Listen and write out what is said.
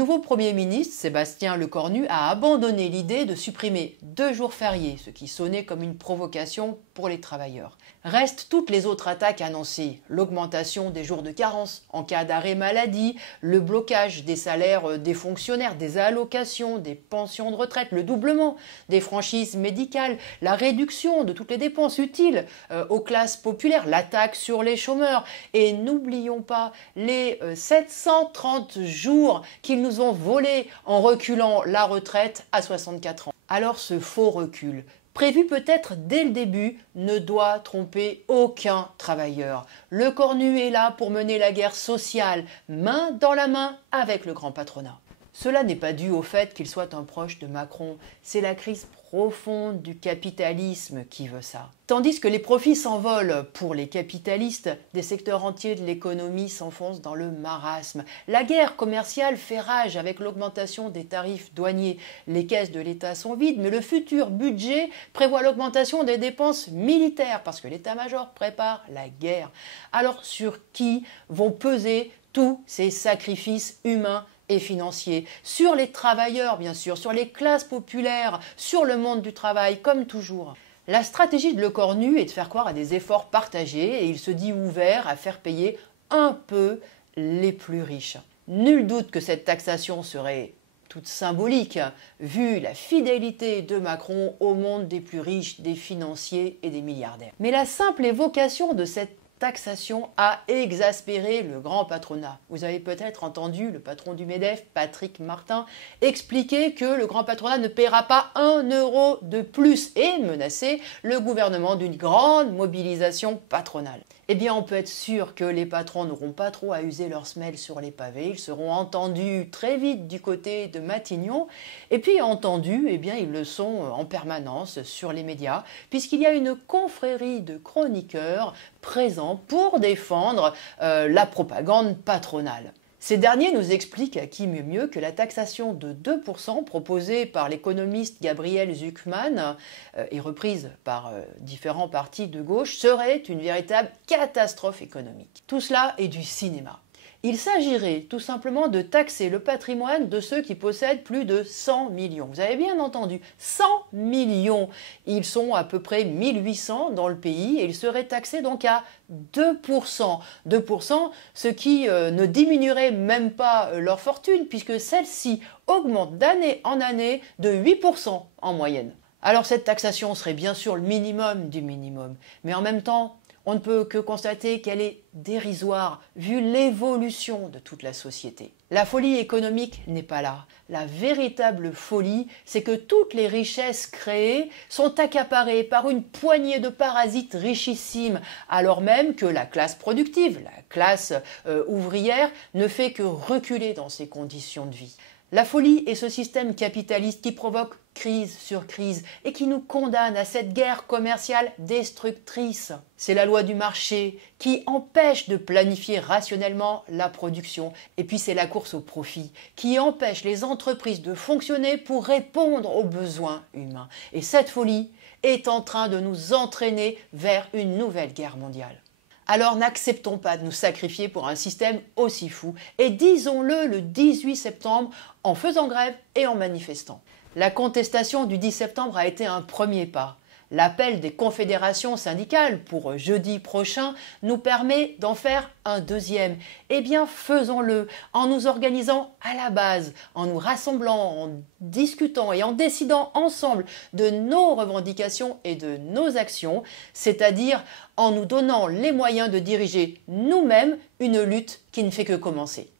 nouveau Premier ministre, Sébastien Lecornu, a abandonné l'idée de supprimer 2 jours fériés, ce qui sonnait comme une provocation pour les travailleurs. Restent toutes les autres attaques annoncées, l'augmentation des jours de carence en cas d'arrêt maladie, le blocage des salaires des fonctionnaires, des allocations, des pensions de retraite, le doublement des franchises médicales, la réduction de toutes les dépenses utiles aux classes populaires, l'attaque sur les chômeurs et n'oublions pas les 730 jours qu'ils nous ont volés en reculant la retraite à 64 ans. Alors ce faux recul, prévu peut-être dès le début, ne doit tromper aucun travailleur. Lecornu est là pour mener la guerre sociale, main dans la main avec le grand patronat. Cela n'est pas dû au fait qu'il soit un proche de Macron, c'est la crise profonde du capitalisme qui veut ça. Tandis que les profits s'envolent pour les capitalistes, des secteurs entiers de l'économie s'enfoncent dans le marasme. La guerre commerciale fait rage avec l'augmentation des tarifs douaniers. Les caisses de l'État sont vides, mais le futur budget prévoit l'augmentation des dépenses militaires parce que l'état-major prépare la guerre. Alors sur qui vont peser tous ces sacrifices humains et financiers, sur les travailleurs bien sûr, sur les classes populaires, sur le monde du travail, comme toujours. La stratégie de Lecornu est de faire croire à des efforts partagés et il se dit ouvert à faire payer un peu les plus riches. Nul doute que cette taxation serait toute symbolique, vu la fidélité de Macron au monde des plus riches, des financiers et des milliardaires. Mais la simple évocation de cette taxation a exaspéré le grand patronat. Vous avez peut-être entendu le patron du MEDEF, Patrick Martin, expliquer que le grand patronat ne paiera pas 1 euro de plus et menacer le gouvernement d'une grande mobilisation patronale. Eh bien, on peut être sûr que les patrons n'auront pas trop à user leur semelle sur les pavés. Ils seront entendus très vite du côté de Matignon. Et puis, entendus, eh bien, ils le sont en permanence sur les médias, puisqu'il y a une confrérie de chroniqueurs présents pour défendre la propagande patronale. Ces derniers nous expliquent à qui mieux que la taxation de 2% proposée par l'économiste Gabriel Zucman et reprise par différents partis de gauche serait une véritable catastrophe économique. Tout cela est du cinéma. Il s'agirait tout simplement de taxer le patrimoine de ceux qui possèdent plus de 100 millions. Vous avez bien entendu, 100 millions. Ils sont à peu près 1800 dans le pays et ils seraient taxés donc à 2%. 2%, ce qui ne diminuerait même pas leur fortune puisque celle-ci augmente d'année en année de 8% en moyenne. Alors cette taxation serait bien sûr le minimum du minimum, mais en même temps, on ne peut que constater qu'elle est dérisoire vu l'évolution de toute la société. La folie économique n'est pas là. La véritable folie, c'est que toutes les richesses créées sont accaparées par une poignée de parasites richissimes, alors même que la classe productive, la classe ouvrière, ne fait que reculer dans ses conditions de vie. La folie est ce système capitaliste qui provoque crise sur crise et qui nous condamne à cette guerre commerciale destructrice. C'est la loi du marché qui empêche de planifier rationnellement la production. Et puis c'est la course au profit qui empêche les entreprises de fonctionner pour répondre aux besoins humains. Et cette folie est en train de nous entraîner vers une nouvelle guerre mondiale. Alors n'acceptons pas de nous sacrifier pour un système aussi fou et disons-le le 18 septembre en faisant grève et en manifestant. La contestation du 10 septembre a été un premier pas. L'appel des confédérations syndicales pour jeudi prochain nous permet d'en faire un deuxième. Eh bien, faisons-le en nous organisant à la base, en nous rassemblant, en discutant et en décidant ensemble de nos revendications et de nos actions, c'est-à-dire en nous donnant les moyens de diriger nous-mêmes une lutte qui ne fait que commencer.